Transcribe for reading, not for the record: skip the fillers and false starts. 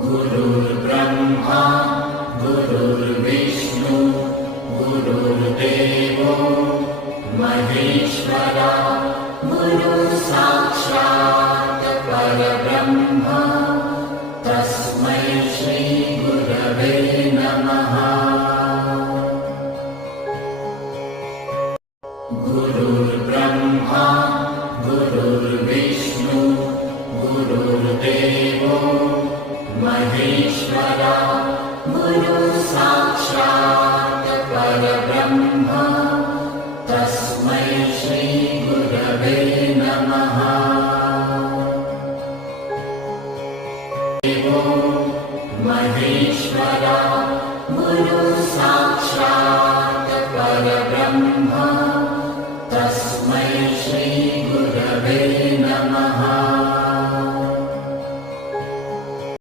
गुरुर्ब्रह्मा गुरुर्विष्णु गुरुर्देवो महेश्वरा गुरुसाक्षात् परब्रह्म तस्मै श्रीगुरवे नमः। गुरुर्ब्रह्मा गुरुर्विष्णु गुरुर्देवो महेश्वरा गुरुसाक्षात्